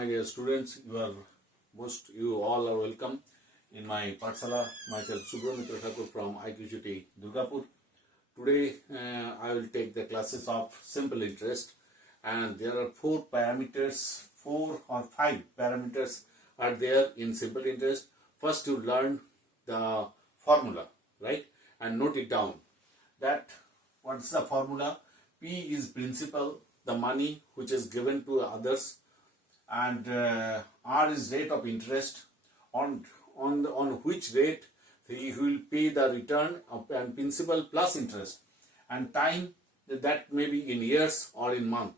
my dear students. You all are welcome in my Pathshala. Myself Subramitra Thakur from IQCT Durgapur. Today I will take the classes of simple interest, and there are four or five parameters are there in simple interest. First, you learn the formula, right, and note it down. That what is the formula? P is principal, the money which is given to others, and R is rate of interest, on which rate he will pay the return of and principal plus interest, and time, that may be in years or in month.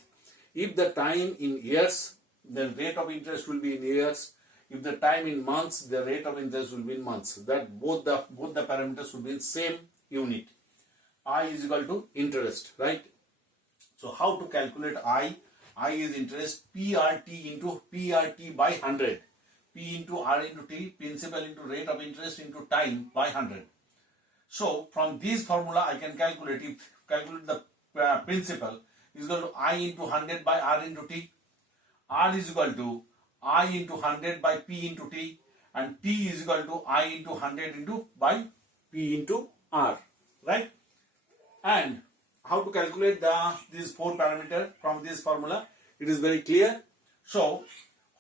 If the time in years, the rate of interest will be in years. If the time in months, the rate of interest will be in months. That both the parameters will be in same unit. I is equal to interest, right? So how to calculate I? I is interest, PRT into PRT by 100. P into R into T, principal into rate of interest into time by 100. So from this formula I can calculate the principal is equal to I into 100 by R into T. R is equal to I into 100 by P into T, and T is equal to I into 100 into by P into R, right? And how to calculate these four parameters from this formula? It is very clear. So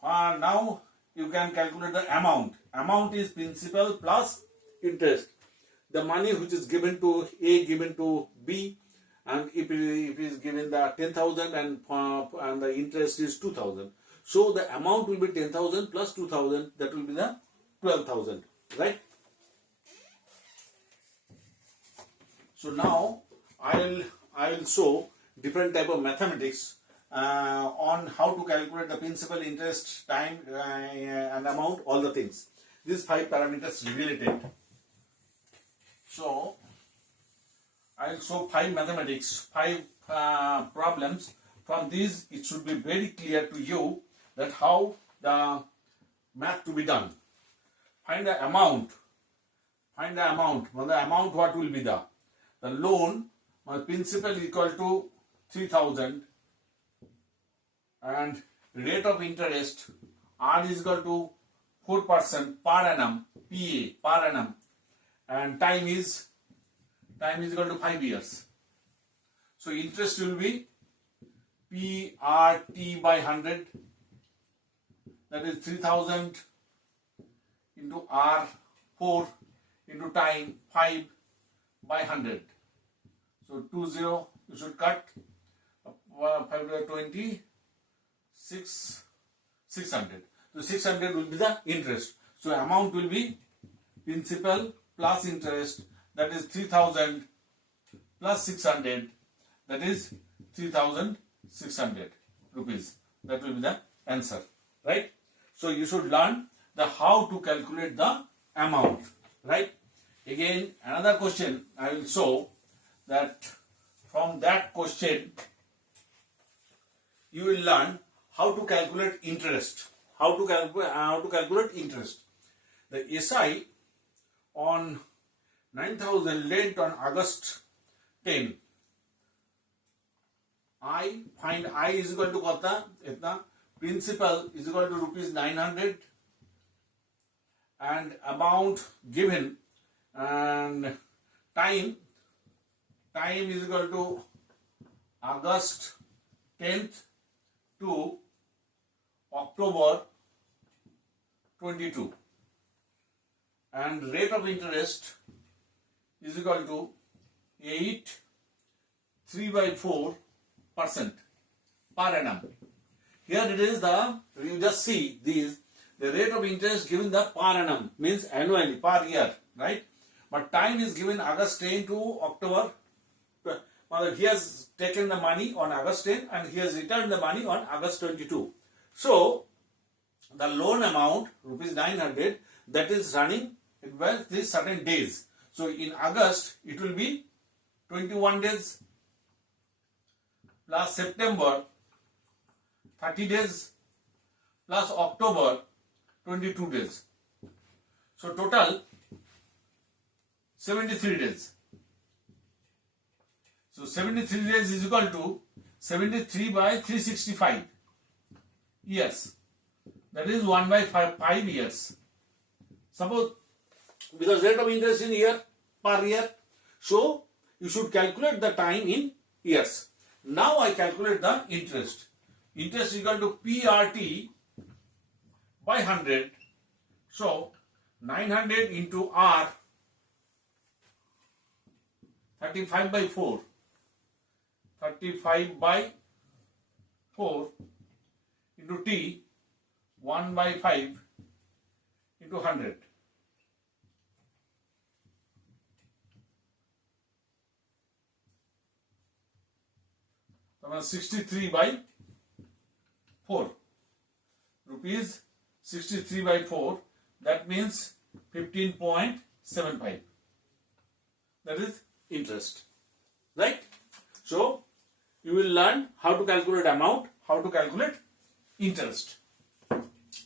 now you can calculate the amount. Amount is principal plus interest. The money which is given to A given to B, and if it is given the 10,000 and the interest is 2,000. So the amount will be 10,000 plus 2,000. That will be the 12,000, right? So now I will show different type of mathematics on how to calculate the principal, interest, time and amount, all the things. These five parameters related. So I will show five mathematics, five problems. From these, it should be very clear to you that how the math to be done. Find the amount. Find the amount. Well, the amount, what will be the loan? My principal equal to 3,000, and rate of interest R is equal to 4% per annum, PA per annum, and time is equal to 5 years. So interest will be PRT by 100, that is 3,000 into R 4 into time 5 by 100. So 20 you should cut 520 600. So 600 will be the interest. So amount will be principal plus interest, that is 3,000 plus 600, that is 3,600 rupees. That will be the answer, right? So you should learn the how to calculate the amount, right? Again, another question I will show. That from that question you will learn how to calculate interest. How to calculate interest. The SI on 9,000 lent on August 10. I find I is equal to kata? Itna principal is equal to rupees 900, and amount given, and time is equal to August 10th to October 22, and rate of interest is equal to 3/4% per annum. Here it is you just see the rate of interest given the per annum, means annually, per year, right? But time is given August 10 to October. He has taken the money on August 10 and he has returned the money on August 22. So the loan amount rupees 900, that is running well these certain days. So in August it will be 21 days plus September 30 days plus October 22 days. So total 73 days. So 73 days is equal to 73 by 365 years. that is 1 by 5 years. Suppose, because rate of interest in year per year, so you should calculate the time in years. Now I calculate the interest. Interest is equal to PRT by 100. So 900 into R, 35 by 4. 35 by 4 into T, 1 by 5 into 100. So 63 by 4. Rupees 63 by 4. That means 15.75. That is interest. Right? So, you will learn how to calculate amount, how to calculate interest.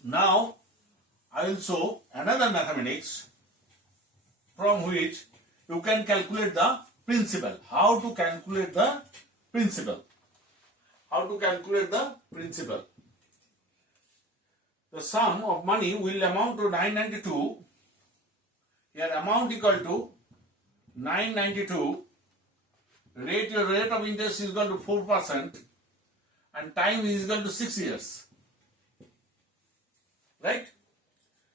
Now, I will show another mathematics from which you can calculate the principal. How to calculate the principal? How to calculate the principal? The sum of money will amount to 992. Here amount equal to 992. Your rate of interest is equal to 4% and time is equal to 6 years. Right?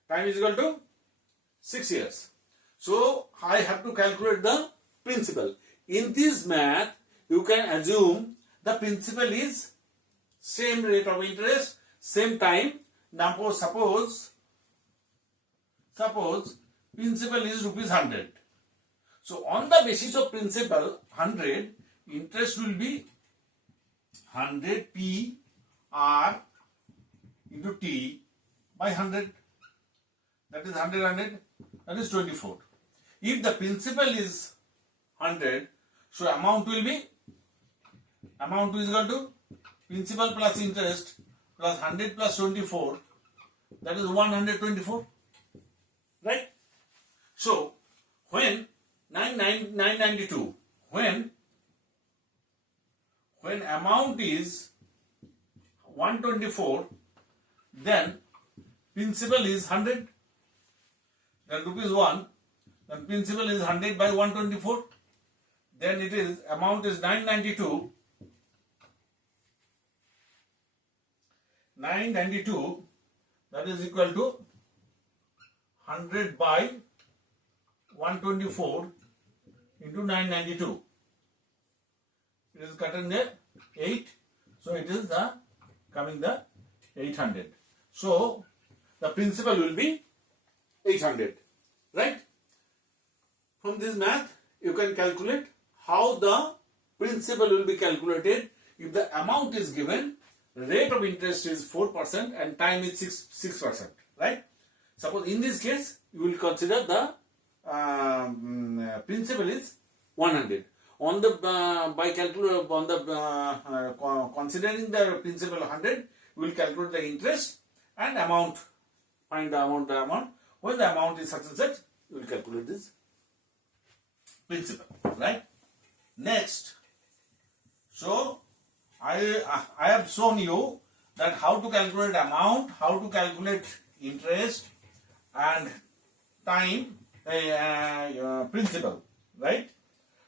Time is equal to 6 years. So I have to calculate the principal. In this math, you can assume the principal is same rate of interest, same time. Now suppose principal is rupees 100. So on the basis of principal 100, interest will be 100 P R into T by 100. That is 100, that is 24. If the principal is 100, so amount is equal to principal plus interest plus 100 plus 24, that is 124. Right? So when 992, when amount is 124, then principal is 100, then rupees 1, then principal is 100 by 124, then it is amount is 992. 992, that is equal to 100 by 124 into 992. It is cut in there 8, so it is the 800. So the principal will be 800, right? From this math, you can calculate how the principal will be calculated if the amount is given, rate of interest is 4% and time is 6%, right? Suppose in this case, you will consider the principal is 100. On the considering the principal 100, we will calculate the interest and amount. Find the amount. When the amount is such and such, we will calculate this principal. Right? Next, so I have shown you that how to calculate amount, how to calculate interest and time, principal. Right?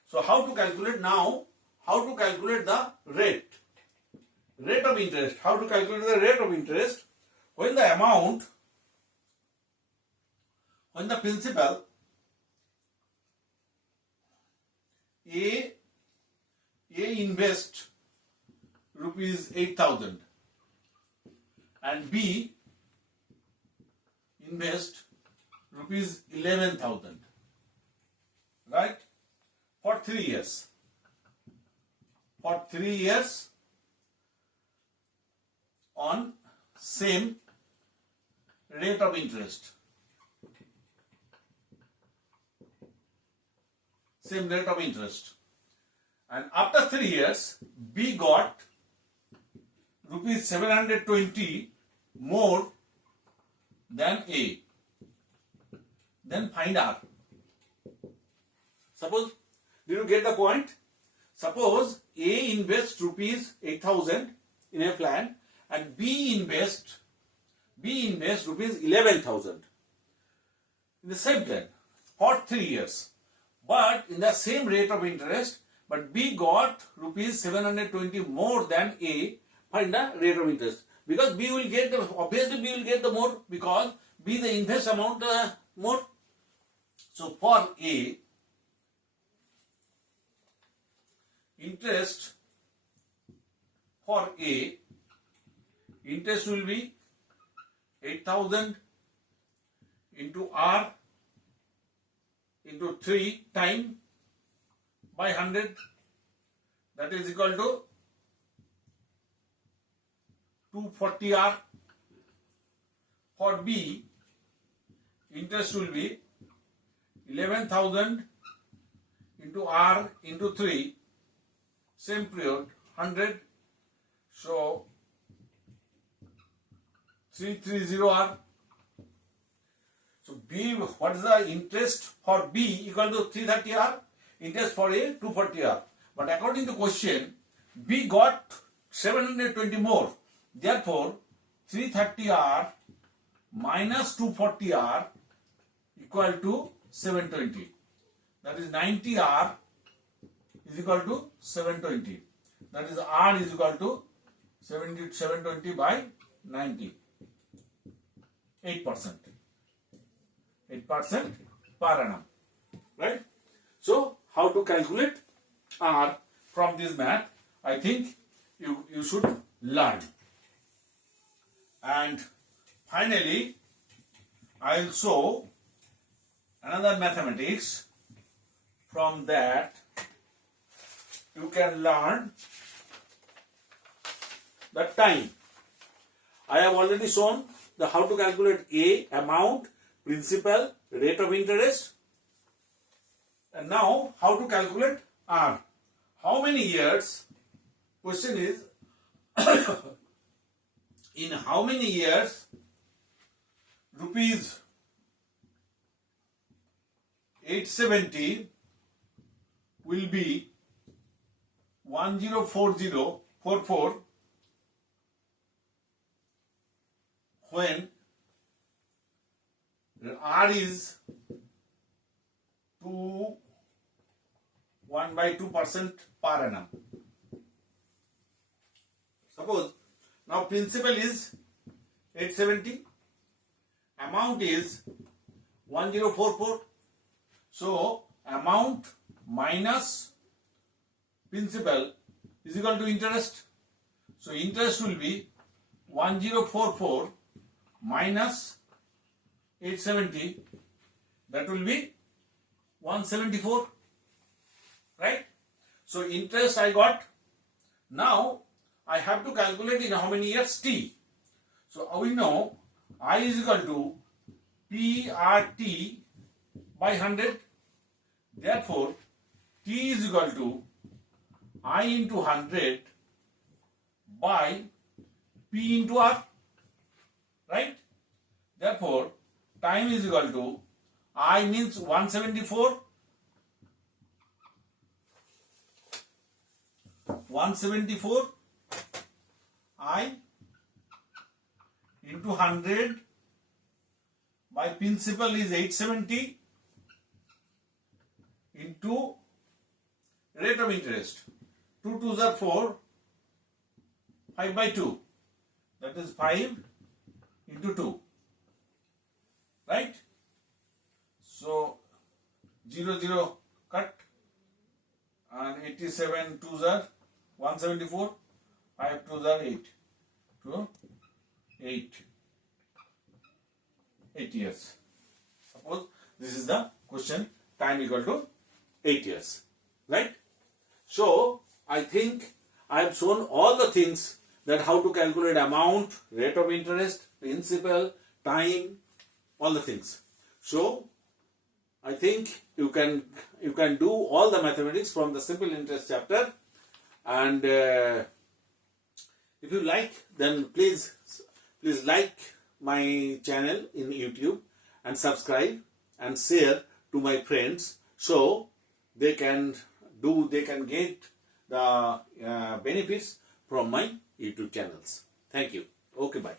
So how to calculate now? How to calculate the rate of interest? How to calculate the rate of interest when the amount, when the principal A invest rupees 8,000 and B invest rupees 11,000, right? For 3 years. For 3 years on same rate of interest. Same rate of interest. And after 3 years, B got rupees 720 more than A. Then find R. Suppose, did you get the point? Suppose A invests rupees 8,000 in a plan and B invests B invests rupees 11,000 in the same plan for 3 years, but in the same rate of interest, but B got rupees 720 more than A. Find the rate of interest, because B will get obviously B will get the more, because B the invest amount more. So for A, interest for A, interest will be 8,000 into R into 3 time by 100, that is equal to 240 R. For B, interest will be 11,000 into R into 3, same period, 100, so 330 R. So B, what is the interest for B equal to 330 R, interest for A 240 R. But according to question, B got 720 more. Therefore, 330 R minus 240 R equal to 720. That is 90 R is equal to 720. That is R is equal to 720 by 90. 8%. 8% per annum. Right? So, how to calculate R from this math? I think you should learn. And finally, I will show another mathematics. From that, you can learn the time. I have already shown the how to calculate A, amount, principal, rate of interest. And now, how to calculate R. How many years? Question is, in how many years rupees 870 will be 104044 when R is 1/2% per annum. Suppose now principal is 870, amount is 1044. So amount minus principal is equal to interest. So interest will be 1044 minus 870, that will be 174, right? So interest I got. Now I have to calculate in how many years T. So we know I is equal to PRT by 100. Therefore T is equal to I into 100 by P into R, right? Therefore time is equal to I means 174, 174 I into 100 by principal is 870 into rate of interest. 2 2s are 4, 5 by 2, that is 5 into 2, right? So 0 0 cut, and 87 2s are 174, 5 2s are 8, so 8 years. Suppose this is the question, time equal to 8 years, right? So I think I have shown all the things, that how to calculate amount, rate of interest, principal, time, all the things. So I think you can do all the mathematics from the simple interest chapter. And if you like, then please like my channel in YouTube and subscribe and share to my friends, so they can get the benefits from my YouTube channels. Thank you. Okay, bye.